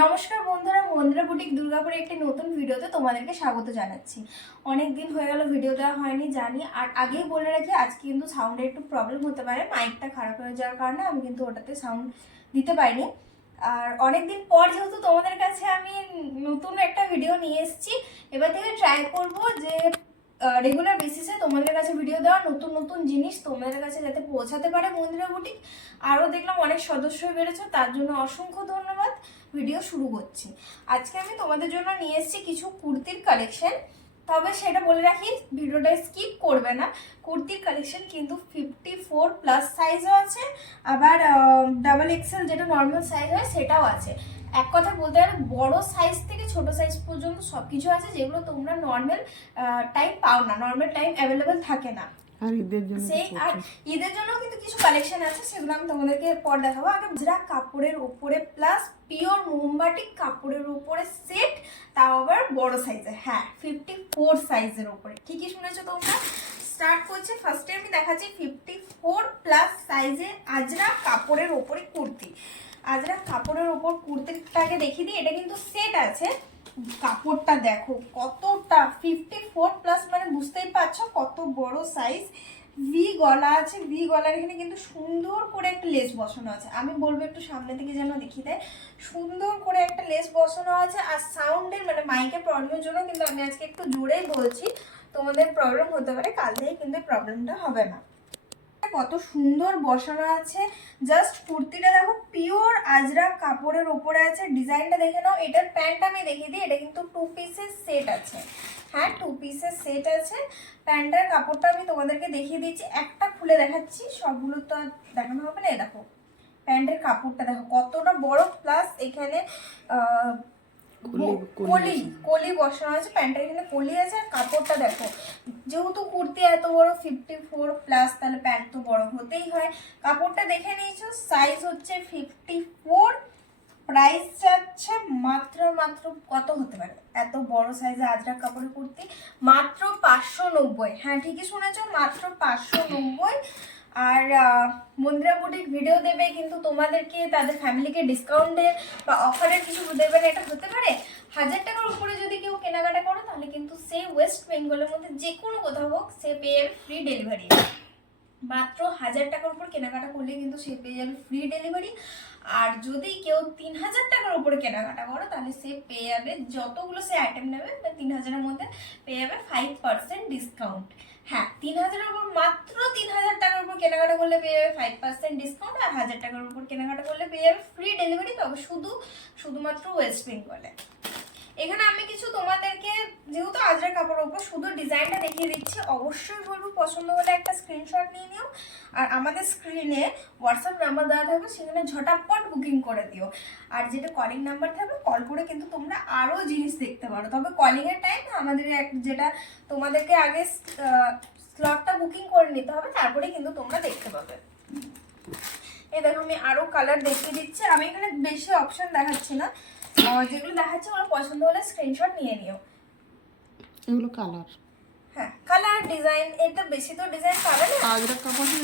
নমস্কার বন্ধুরা, মন্দিরা বুটিক দুর্গাপুরে একটি নতুন ভিডিওতে তোমাদেরকে স্বাগত জানাচ্ছি। অনেক দিন হয়ে গেল ভিডিও দেওয়া হয়নি জানি, আর আগেই বলে রাখি আজকে কিন্তু সাউন্ডের একটু প্রবলেম হতে পারে। মাইকটা খারাপ হয়ে যাওয়ার কারণে আমি কিন্তু ওটাতে সাউন্ড দিতে পারিনি। আর অনেকদিন পর যেহেতু তোমাদের কাছে আমি নতুন একটা ভিডিও নিয়ে এসেছি, এবার থেকে ট্রাই করব যে রেগুলার বেসিসে তোমাদের কাছে ভিডিও দেওয়া, নতুন নতুন জিনিস তোমাদের কাছে যাতে পৌঁছাতে পারে মন্দিরা বুটিক। আরও দেখলাম অনেক সদস্য বেড়েছে, তার জন্য অসংখ্য ধন্যবাদ। ভিডিও শুরু করছি। আজকে আমি তোমাদের জন্য নিয়ে এসেছি কিছু কুর্তির কালেকশন, তবে সেটা বলে রাখি ভিডিওটা স্কিপ করবে না। কুর্তির কালেকশন কিন্তু 54+ সাইজও আছে, আবার ডাবল এক্সেল যেটা নর্মাল সাইজ হয় সেটাও আছে। এক কথা বলতে গেলে বড় সাইজ থেকে ছোট সাইজ পর্যন্ত সব কিছু আছে, যেগুলো তোমরা নর্মাল টাইম পাও না, নর্মাল টাইম অ্যাভেলেবেল থাকে না। আর ঈদের জন্য আর ঈদের জন্য কিন্তু কিছু কালেকশন আছে, সেগুলো আমি তোমাদেরকে পর দেখাবো। আগে গুজরা কাপড়ের উপরে প্লাস পিওর মোমবাটিক কাপড়ের উপরে সেট, তাও আবার বড় সাইজের। হ্যাঁ, 54 সাইজের উপরে, ঠিকই শুনেছো তোমরা। স্টার্ট করছি, ফার্স্টে আমি দেখাচ্ছি 54+ সাইজে আজরা কাপড়ের উপরে কুর্তি। আজরা কাপড়ের উপর কুর্তিটাকে দেখিয়ে দিই। এটা কিন্তু সেট আছে। কাপড়টা দেখো কতটা, 54+ মানে বুঝতেই পারছো কত বড় সাইজ। ভি গলা আছে, ভি গলার এখানে কিন্তু সুন্দর করে একটা লেস বসানো আছে। আমি বলবো একটু সামনে থেকে যেন দেখিয়ে দেয়, সুন্দর করে একটা লেস বসানো আছে। আর সাউন্ডের মানে মাইকের প্রবলেমের জন্য কিন্তু আমি আজকে একটু জোরেই বলছি, তোমাদের প্রবলেম হতে পারে, কাল থেকে কিন্তু প্রবলেমটা হবে না। কত সুন্দর বসানো আছে। জাস্ট কুর্তিটা দেখো, পিওর আজরা কাপড়ের উপরে আছে। ডিজাইনটা দেখে নাও। এটার প্যান্ট আমি দেখিয়ে দিই, এটা কিন্তু 2 পিসের সেট আছে। হ্যাঁ, 2 পিসের সেট আছে। প্যান্টের কাপড়টা আমি তোমাদেরকে দেখিয়ে দিচ্ছি, একটা খুলে দেখাচ্ছি, সবগুলো তো আর দেখানো হবে না। এই দেখো প্যান্টের কাপড়টা দেখো কতটা বড়, প্লাস এখানে কলি বসানো আছে। প্যান্টের এখানে কলি আছে। আর কাপড়টা দেখো, যেহেতু কুর্তি এত বড় 54+, তাহলে প্যান্ট তো বড় হতেই হয়। কাপড়টা দেখে নিয়েছো, সাইজ হচ্ছে 54। প্রাইস যাচ্ছে মাত্র কত হতে পারে এত বড় সাইজে আজরাক কাপড়ের কুর্তি? মাত্র 590। হ্যাঁ, ঠিকই শুনেছো, মাত্র 590। আর মন্দিরা বুটিক ভিডিও দেবে কিন্তু তোমাদেরকে, তাদের ফ্যামিলিকে ডিসকাউন্টে বা অফারের কিছু দেবে না। এটা হতে পারে 1000 টাকার উপরে যদি কেউ কেনাকাটা করো, তাহলে কিন্তু সে ওয়েস্ট বেঙ্গলের মধ্যে যে কোনো কোথাও হোক সে পেয়ে যাবে ফ্রি ডেলিভারি। মাত্র 1000 টাকার উপর কেনাকাটা করলে কিন্তু সে পেয়ে যাবে ফ্রি ডেলিভারি। আর যদি কেউ 3000 টাকার উপরে কেনাকাটা করো, তাহলে সে পেয়ে যাবে, যতগুলো সে আইটেম নেবে 3000-এর মধ্যে পেয়ে যাবে 5% ডিসকাউন্ট। হ্যাঁ, 3000-এর উপর, মাত্র 3000 টাকার উপর কেনাকাটা করলে পেয়ে যাবে 5% ডিসকাউন্ট। আর 1000 টাকার উপর কেনাকাটা করলে পেয়ে যাবে ফ্রি ডেলিভারি, তবে শুধুমাত্র ওয়েস্ট বেঙ্গলে। এখানে আমি কিছু তোমাদেরকে, যেহেতু আজরাক কাপড়ের উপর, শুধু ডিজাইনটা দেখিয়ে দিচ্ছি। অবশ্যই বলবো পছন্দ হলে একটা স্ক্রিনশট নিয়ে নিও। আর আমাদের স্ক্রিনে হোয়াটসঅ্যাপ নাম্বার দেওয়া থাকবে, সেখানে ঝটাপট বুকিং করে দিও। আর যেটা কলিং নাম্বার থাকবে, কল করে কিন্তু তোমরা আরও জিনিস দেখতে পারো। তবে কলিংয়ের টাইম আমাদের যেটা তোমাদেরকে আগে স্লটটা বুকিং করে নিতে হবে, তারপরে কিন্তু তোমরা দেখতে পাবে। এই দেখো আমি আরও কালার দেখিয়ে দিচ্ছি। আমি এখানে বেশি অপশন দেখাচ্ছি না, যেগুলো দেখাচ্ছে ওগুলো পছন্দ হলে স্ক্রিনশট নিয়ে নিও। এগুলো কালার। হ্যাঁ, কালার ডিজাইন, এটা বেশি তো ডিজাইন পাবে না। আজরাক কাপড়ে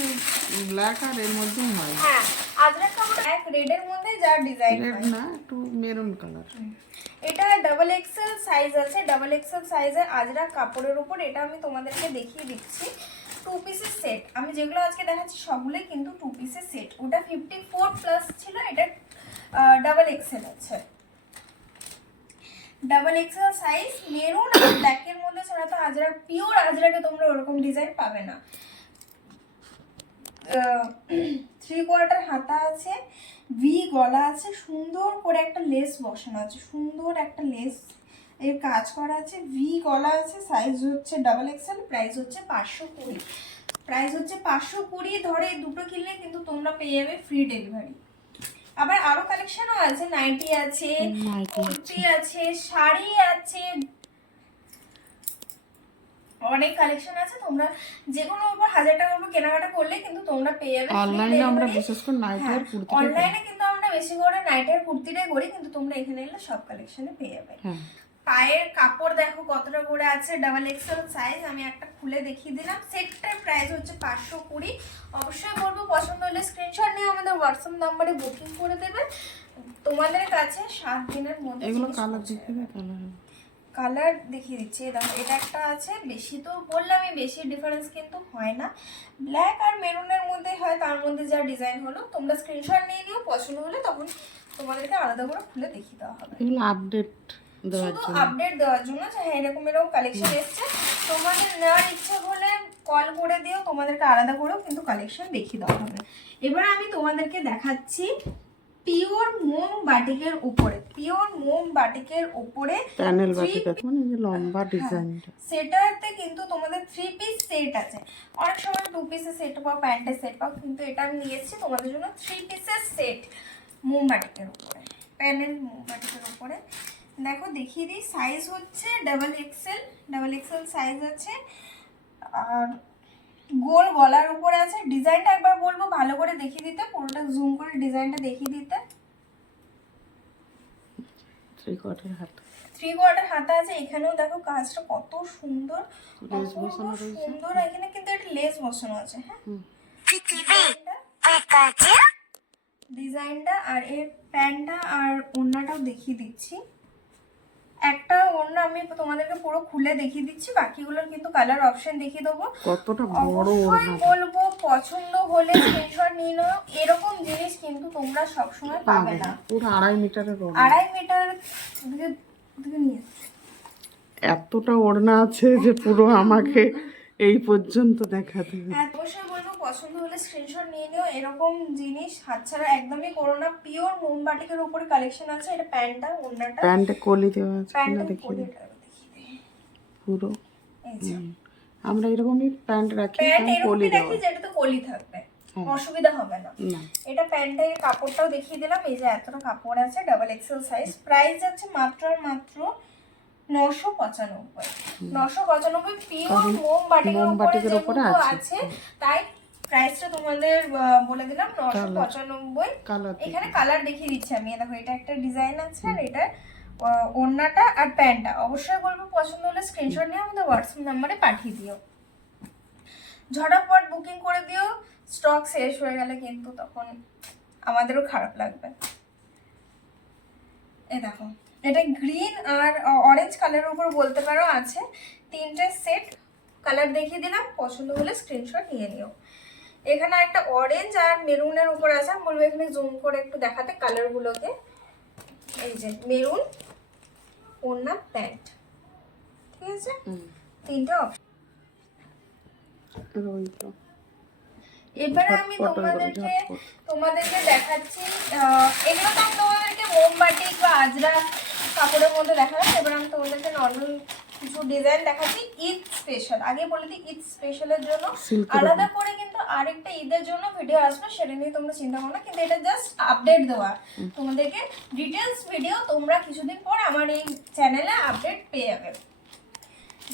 ব্ল্যাক আর এর মধ্যেই হয়। হ্যাঁ, আজরাক কাপড় এক রেডের মধ্যে যা ডিজাইন হয়। রেড না, একটু মেরুন কালার। এটা ডাবল এক্সেল সাইজ আছে। ডাবল এক্সেল সাইজের আজরাক কাপড়ের উপর এটা আমি তোমাদেরকে দেখিয়ে দিচ্ছি। 2 পিসের সেট, আমি যেগুলো আজকে দেখাচ্ছি সবগুলোই কিন্তু 2 পিসের সেট। ওটা 54+ ছিল, এটা ডাবল এক্সেল আছে। ডাবল এক্সেল সাইজ, মেরুন আর ব্ল্যাকের মধ্যে ছাড়া তো আজরাক, পিওর আজরাকে তোমরা ওরকম ডিজাইন পাবে না। 3/4 হাতা আছে, ভি গলা আছে, সুন্দর করে একটা লেস বসানো আছে, সুন্দর একটা লেস এর কাজ করা আছে। ভি গলা আছে, সাইজ হচ্ছে ডাবল এক্সেল, প্রাইস হচ্ছে 520। প্রাইস হচ্ছে 520। ধরে এই দুটো কিনলে কিন্তু তোমরা পেয়ে যাবে ফ্রি ডেলিভারি। আবার আরো কালেকশনও আছে, নাইটি আছে, কুর্তি আছে, শাড়ি আছে, অনেক কালেকশন আছে। তোমরা যে কোনো উপর 1000 টাকার উপর কেনাকাটা করলে কিন্তু তোমরা পেয়ে যাবে। অনলাইনে আমরা বিশেষ করে নাইটি আর কুর্তি, অনলাইনে কিন্তু আমরা বেশি করে নাইটি আর কুর্তিটাই করি, কিন্তু তোমরা এখানে এলে সব কালেকশনে পেয়ে যাবে। পায়ের কাপড় দেখো কতটা করে আছে, ডাবল এক্সেল সাইজ। আমি একটা খুলে দেখিয়ে দিলাম। সেটটার প্রাইস হচ্ছে 520। অবশ্যই বলবো পছন্দ হলে স্ক্রিনশট নিয়ে আমাদের হোয়াটসঅ্যাপ নাম্বারে বুকিং করে দেবে। তোমাদের কাছে 7 দিনের মধ্যে এগুলো জিনিস কালার পৌঁছে দেখতে যাবে। কালার কালার দেখিয়ে দিচ্ছি। দেখো এটা একটা আছে, বেশি তো বললামই, বেশি ডিফারেন্স কিন্তু হয় না। ব্ল্যাক আর মেরুনের মধ্যে হয়, তার মধ্যে যা ডিজাইন হলো। তোমরা স্ক্রিনশট নিয়ে নিও, পছন্দ হলে তখন তোমাদেরকে আলাদা করে খুলে দেখিয়ে দেওয়া হবে। এগুলো আপডেট দেওয়ার শুধু জন্য। আপডেট দেওয়ার জন্য যে হ্যাঁ এরকম এরকম কালেকশন এসছে। তোমাদের নেওয়ার ইচ্ছে হলে কল করে দিও, তোমাদেরকে আলাদা করেও কিন্তু কালেকশন দেখিয়ে দেওয়া হবে। এবার আমি তোমাদেরকে দেখাচ্ছি পিওর মোম বাটিকের উপরে, পিওর মোম বাটিকের উপরে প্যানেল বাটিক আছে, মানে এই যে লম্বা ডিজাইনটা। সেটাতে কিন্তু তোমাদের 3 পিস সেট আছে। অনেক সময় 2 পিসের সেট পাও, প্যান্টের সেট পাও, কিন্তু এটা আমি নিয়েছি তোমাদের জন্য 3 পিসের সেট মোমবাটিকের উপরে, প্যানেল মোমবাটিকের উপরে। দেখো দেখিয়ে দিই, সাইজ হচ্ছে ডাবল এক্সেল সাইজ আছে। আর গোল গলার উপরে আছে। ডিজাইনটা একবার বলবো ভালো করে দেখিয়ে দিতে, পুরোটা জুম করে ডিজাইনটা দেখিয়ে দিতে। 3/4 হাত। 3/4 হাতা আছে। এখানেও দেখো কাজটা কত সুন্দর, লেস অপূর্ব বসানো রয়েছে। সুন্দর। এখানে কিন্তু একটা লেস বসানো আছে। হ্যাঁ, ডিজাইনটা আর এর প্যান্টটা আর ওড়নাটাও দেখিয়ে দিচ্ছি। একটা ওড়না আমি তোমাদেরকে পুরো খুলে দেখিয়ে দিচ্ছি, বাকিগুলোর কিন্তু কালার অপশন দেখিয়ে দেবো। কতটা বড় অবশ্যই বলবো পছন্দ হলে স্ক্রিনশট নিয়ে নাও। এরকম জিনিস কিন্তু তোমরা সবসময় পাবে না। পুরো 2.5 মিটারের ওড়না। 2.5 মিটার দিকে নিয়ে এতটা ওড়না আছে যে পুরো আমাকে এই পর্যন্ত দেখাতে হবে। হ্যাঁ, অবশ্যই বলবো পছন্দ হলে স্ক্রিনশট নিয়ে নিও। এরকম জিনিস হাতছাড়া একদমই করো না। পিওর মোমবাটিকের উপরে কালেকশন আছে। এটা প্যান্টটা, ওড়নাটা, প্যান্টে কলি দেওয়া আছে কিনা প্যান্টটা দেখি দেখিয়ে দিই। পুরো। এই যে আমরা এরকমই প্যান্ট রাখি, প্যান্ট কলি এরকমই দেওয়া। দেখি, যেটা তো কলি থাকবে, হ্যাঁ। অসুবিধা হবে না। না, এটা প্যান্টের কাপড়টাও দেখিয়ে দিলাম। এই যে এতটা কাপড় আছে, ডাবল এক্সেল সাইজ। প্রাইস যাচ্ছে মাত্র আর মাত্র 995। 995 পিওর মোমবাটিকের উপরে আছে, তাই প্রাইসটা তোমাদের বলে দিলাম 995। কালার এখানে কালার দেখিয়ে দিচ্ছি আমি। দেখো এটা একটা ডিজাইন আছে, আর এটা ওড়নাটা আর প্যান্টটা। অবশ্যই বলবো পছন্দ হলে স্ক্রিনশট নিয়ে আমাদের হোয়াটসঅ্যাপ নাম্বারে পাঠিয়ে দিও। ঝটাপট বুকিং করে দিও, স্টক শেষ হয়ে গেলে কিন্তু তখন আমাদেরও খারাপ লাগবে। এই দেখো এটা গ্রিন আর অরেঞ্জ কালারের উপর বলতে পারো আছে। 3টে সেট কালার দেখিয়ে দিলাম, পছন্দ হলে স্ক্রিনশট নিয়ে নিও। এখানে একটা অরেঞ্জ আর মেরুনের উপর আছে। আমি বলবো এখানে জুম করে একটু দেখাতে কালারগুলোকে। এই যে মেরুন, ওড়না, প্যান্ট, ঠিক আছে, 3টে অপশন। এবারে আমি তোমাদেরকে দেখাচ্ছি, এগুলো তো আমি তোমাদেরকে মোমবাটিক বা আজরা কাপড়ের মধ্যে দেখালাম। এবার আমি তোমাদেরকে নর্মাল কিছু ডিজাইন দেখাচ্ছি ঈদ স্পেশাল। আগে বলে দিই, ঈদ স্পেশালের জন্য আলাদা করে কিন্তু আরেকটা ঈদের জন্য ভিডিও আসবে, সেটা নিয়ে তোমরা চিন্তা করো না। কিন্তু এটা জাস্ট আপডেট দেওয়া তোমাদেরকে, ডিটেলস ভিডিও তোমরা কিছুদিন পর আমার এই চ্যানেলে আপডেট পেয়ে যাবে।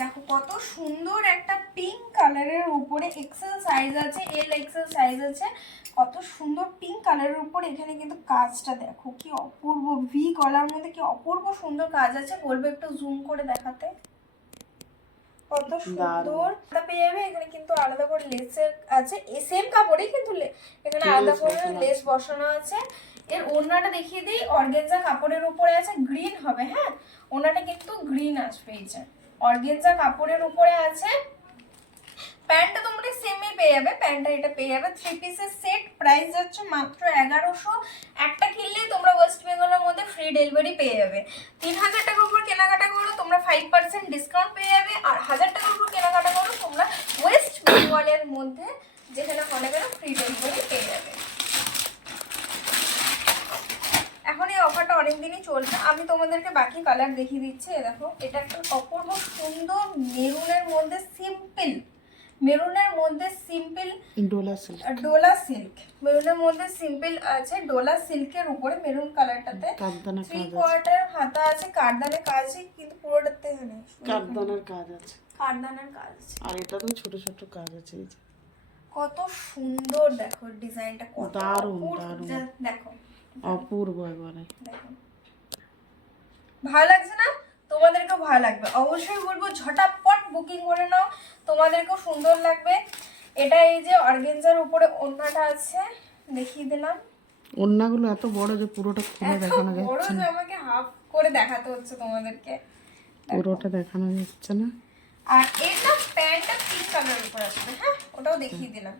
দেখো কত সুন্দর একটা পিঙ্ক কালারের উপরে, এক্সেল সাইজ আছে, এল এক্সেল সাইজ আছে। কত সুন্দর পিঙ্ক কালারের উপর। এখানে কিন্তু কাজটা দেখো কি অপূর্ব, ভি গলার মধ্যে কি অপূর্ব সুন্দর কাজ আছে। বলবো একটু জুম করে দেখাতে, কত সুন্দর পেয়ে যাবে। এখানে কিন্তু আলাদা করে লেসের আছে, সেম কাপড়ে কিন্তু এখানে আলাদা করে লেস বসানো আছে। এর ওড়নাটা দেখিয়ে দিই, অর্গানজা কাপড়ের উপরে আছে, গ্রিন হবে। হ্যাঁ, ওড়নাটা কিন্তু গ্রিন আসবে। এই যে অর্গানজা কাপড়ের উপরে আছে। প্যান্টটা তোমরা সেমই পেয়ে যাবে, প্যান্টটা এটা পেয়ে যাবে 3 পিসের সেট। প্রাইস যাচ্ছে মাত্র 1100। একটা কিনলেই তোমরা ওয়েস্ট বেঙ্গলের মধ্যে ফ্রি ডেলিভারি পেয়ে যাবে। 3000 টাকার উপর কেনাকাটা করো তোমরা 5% ডিসকাউন্ট পেয়ে যাবে। আর 1000 টাকার উপর কেনাকাটা করো তোমরা ওয়েস্ট বেঙ্গলের মধ্যে যেখানে হলে গেলে ফ্রি ডেলিভারি পেয়ে যাবে। এখন এই অফারটা অনেকদিনই চলবে। আমি তোমাদেরকে বাকি কালার দেখিয়ে দিচ্ছি। দেখো এটা একটা অপূর্ব সুন্দর মেরুনের মধ্যে সিম্পল, মেরুনের মধ্যে সিম্পল ডোলা সিল্ক, মেরুনের মধ্যে সিম্পল আছে ডোলা সিল্কের উপরে মেরুন কালারটাতে 3/4 হাতা আছে, কারদানের কাজ আছে, কিন্তু পুরোটাতে নেই, কারদানের কাজ আছে, কারদানের কাজ আছে। আর এটা তো ছোট ছোট কাজ আছে। এই যে কত সুন্দর দেখো ডিজাইনটা, কত দারুণ দারুণ। দেখো অপূর্ব, এবারে দেখো ভালো লাগছে না? তোমার তোমাদেরকেও ভালো লাগবে। অবশ্যই বলবো ঝটাপট বুকিং করে নাও, তোমাদেরকেও সুন্দর লাগবে। এটা এই যে অর্গানজার উপরে ওড়নাটা আছে, দেখিয়ে দিলাম। ওড়নাগুলো এত বড় যে পুরোটা খুলে এত দেখানো বড় যাচ্ছে যে না, আমাকে হাফ করে দেখাতে হচ্ছে তোমাদেরকে। পুরোটা দেখানো যাচ্ছে না। আর এটা প্যান্টটা পিঙ্ক কালারের উপর আসবে, হ্যাঁ ওটাও দেখিয়ে দিলাম।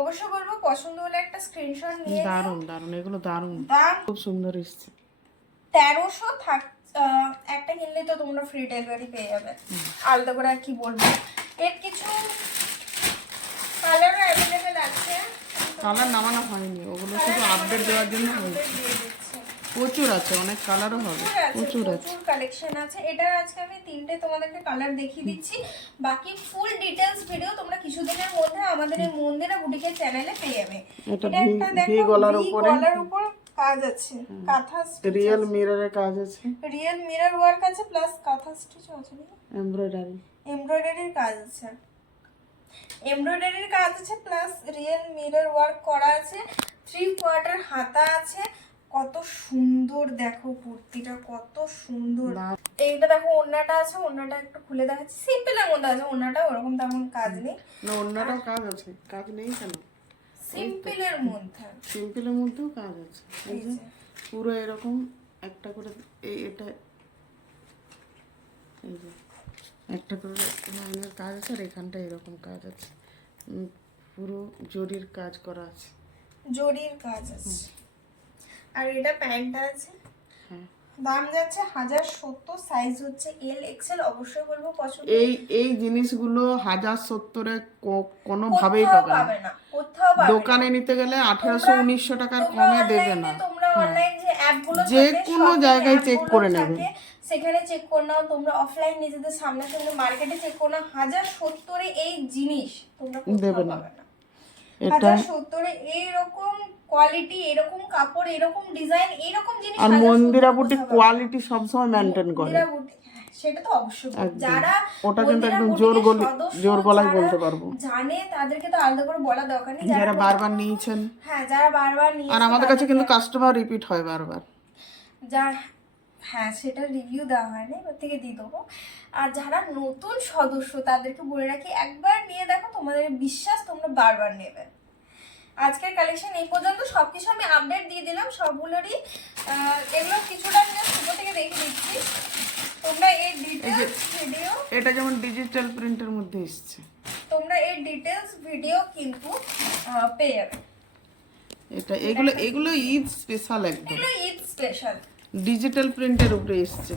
অবশ্যই বলবো পছন্দ হলে একটা স্ক্রিনশট নিয়ে নিও। দারুণ দারুণ, এগুলো দারুণ, দাম খুব সুন্দর এসছে। 1300 থাক, একটা কিনলে তো তোমরা ফ্রি ডেলিভারি পেয়ে যাবে। আলাদা করে আর কি বলবো। এর কিছু কালারও অ্যাভেলেবেল আছে, কালার নামানো হয়নি, ওগুলো শুধু আপডেট দেওয়ার জন্য হয়েছে। দিয়ে দিচ্ছি। প্রচুর আছে, অনেক কালারও হবে, প্রচুর আছে। প্রচুর কালেকশন আছে। এটার আজকে আমি 3টে তোমাদেরকে কালার দেখিয়ে দিচ্ছি। বাকি ফুল ডিটেইলস ভিডিও তোমরা কিছুদিনের মধ্যে আমাদের এই মন্দিরা বুটিকের চ্যানেলে পেয়ে যাবে। এটা একটা দেখো ভি গলার ভি উপরে গলার উপর কাজ আছে, কাঁথা রিয়েল মিররের কাজ আছে, রিয়েল মিরর ওয়ার্ক আছে, প্লাস কাঁথা স্টিচ আছে, এমব্রয়ডারি, এমব্রয়ডারির কাজ আছে, এমব্রয়ডারির কাজ আছে, প্লাস রিয়েল মিরর ওয়ার্ক করা আছে। 3/4 হাতা আছে। কত সুন্দর দেখো কুর্তিটা, কত সুন্দর। এইটা দেখো ওড়নাটা আছে, ওড়নাটা একটু খুলে দেখাচ্ছি। সিম্পলের মধ্যে আছে ওড়নাটা, ওরকম তেমন কাজ নেই। না অন্যটাও কাজ আছে, কাজ নেই কেন? সিম্পলের মধ্যে, সিম্পলের মধ্যেও কাজ আছে। এই যে পুরো এরকম একটা করে এটা এই যে একটা করে লাইনের কাজ আছে, আর এখানটা এরকম কাজ আছে, পুরো জরির কাজ করা আছে, জরির কাজ আছে। আর এটা প্যান্টটা আছে, হ্যাঁ। দাম যাচ্ছে 1070, সাইজ হচ্ছে এল এক্সেল। অবশ্যই বলবো পছন্দ এই জিনিসগুলো 1070-এ কোনোভাবেই কোথাও পাবে না। পাবে না, কোথাও পাবে না। দোকানে নিতে গেলে 1800-1900 টাকার কমে দেবে না। তোমরা অনলাইন যে অ্যাপগুলো যে থাকে, কোনো shopping জায়গায় চেক অ্যাপগুলো করে নেবে। থাকে, সেখানে চেক করে নাও। তোমরা অফলাইন নিজেদের সামনাসামনি মার্কেটে চেক করো না। 1070-এ এই জিনিস তোমরা দেবে কোথাও না। পাবে না। এটা 1070-এ এইরকম কোয়ালিটি, এরকম কাপড়, এরকম ডিজাইন, এরকম জিনিস আর 1070-এ মন্দিরা বুটিক কোথাও পাবে না। কোয়ালিটি সবসময় মেনটেন করে। মন্দিরা বুটিক, হ্যাঁ, সেটা তো অবশ্যই। একদম। যারা ওটা কিন্তু মন্দিরা একদম বুটিকের সদস্য, জোর গলায় যারা বলতে পারবো। জানে তাদেরকে তো আলাদা করে বলা দরকার নেই। যারা বারবার নিয়েছেন, হ্যাঁ যারা বারবার নিয়ে, আর আমাদের কাছে কিন্তু কাস্টমার রিপিট হয় বারবার। যার, হ্যাঁ সেটা রিভিউ দেওয়া হয় না, এবার থেকে দিয়ে দেবো। আর যারা নতুন সদস্য তাদেরকে বলে রাখি, একবার নিয়ে দেখো, তোমাদের বিশ্বাস তোমরা বারবার নেবে। আজকের কালেকশন এই পর্যন্ত। সবকিছু আমি আপডেট দিয়ে দিলাম সবগুলোরই। এগুলো কিছুটা আমি শুরু থেকে দেখে দিচ্ছি। তোমরা এই ডিটেলস ভিডিও, এটা যেমন ডিজিটাল প্রিন্টের মধ্যে এসেছে, তোমরা এই ডিটেলস ভিডিও কিন্তু পেয়ে যাবে। এটা এগুলো ঈদ স্পেশাল, একদম এগুলো ঈদ স্পেশাল ডিজিটাল প্রিন্টের উপরে এসেছে।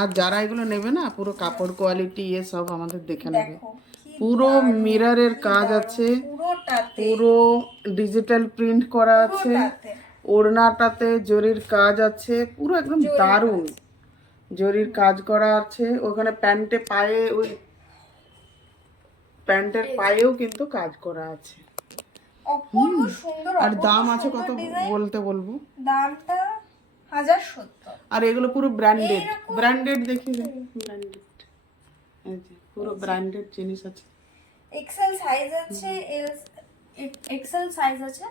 আর যারা এগুলো নেবে না, পুরো কাপড় কোয়ালিটি সব আমাদের দেখে নেবে। দেখো কি পুরো মিররের কাজ আছে, পুরোটাতে, পুরো ডিজিটাল প্রিন্ট করা আছে, পুরোটাতে ওড়নাটাতে জরির কাজ আছে, পুরো একদম দারুণ জরির কাজ করা আছে। ওখানে প্যান্টে পায়ে, ওই প্যান্টের পায়েও কিন্তু কাজ করা আছে। অপূর্ব সুন্দর। আর অপূর্ব দাম আছে সুন্দর কত ডিজাইন। বলতে বলবো, দামটা 1070। আর এগুলো পুরো ব্র্যান্ডেড দেখিয়ে দে, ব্র্যান্ডেড, এই যে পুরো ব্র্যান্ডেড জিনিস আছে। এক্সেল সাইজ আছে, এক্সেল সাইজ আছে।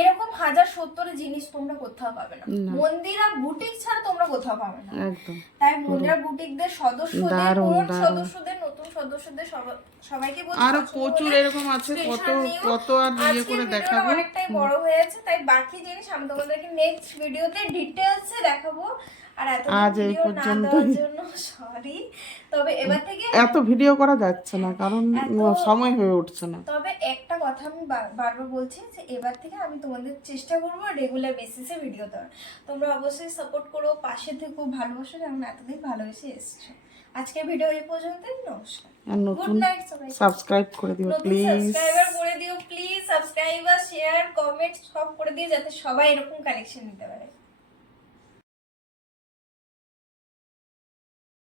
এরকম 1070 জিনিস তোমরা কোথাও পাবে না। মন্দিরা বুটিক ছাড়া তোমরা কোথাও পাবে না। একদম তাই মন্দিরা বুটিকদের সদস্যদের, দারুণ, পুরনো দারুণ। সদস্যদের, নতুন সদস্যদের সবাইকে বলছি আরো পছন্দ প্রচুর হলে এরকম আছে, screenshot নিও। কত আর ইয়ে আজকের করে ভিডিওটা দেখাবো। অনেকটাই বড় হয়েছে, তাই বাকি জিনিস আমি তোমাদেরকে নেক্সট ভিডিওতে ডিটেইলসে দেখাবো। আর আজ এই ভিডিও না পর্যন্তই। দেওয়ার জন্য সরি। তবে এবার থেকে এত ভিডিও করা যাচ্ছে না, কারণ সময় হয়ে উঠছে না। তবে একটা কথা আমি বারবার বলছি যে এবার থেকে আমি তোমাদের চেষ্টা করবো রেগুলার বেসিসে ভিডিও দেওয়ার। তোমরা অবশ্যই সাপোর্ট করো, পাশে থেকো, ভালোবাসো, যেমন এতদিন ভালোবেসে এসছো। আজকের ভিডিও এই পর্যন্তই। নমস্কার, আর গুড নতুন নাইট সবাই। সাবস্ক্রাইব করে দিও নতুন প্লিজ। সাবস্ক্রাইবার করে দিও প্লিজ, সাবস্ক্রাইবার, শেয়ার, কমেন্ট সব করে দিও, যাতে সবাই এরকম কালেকশন নিতে পারে।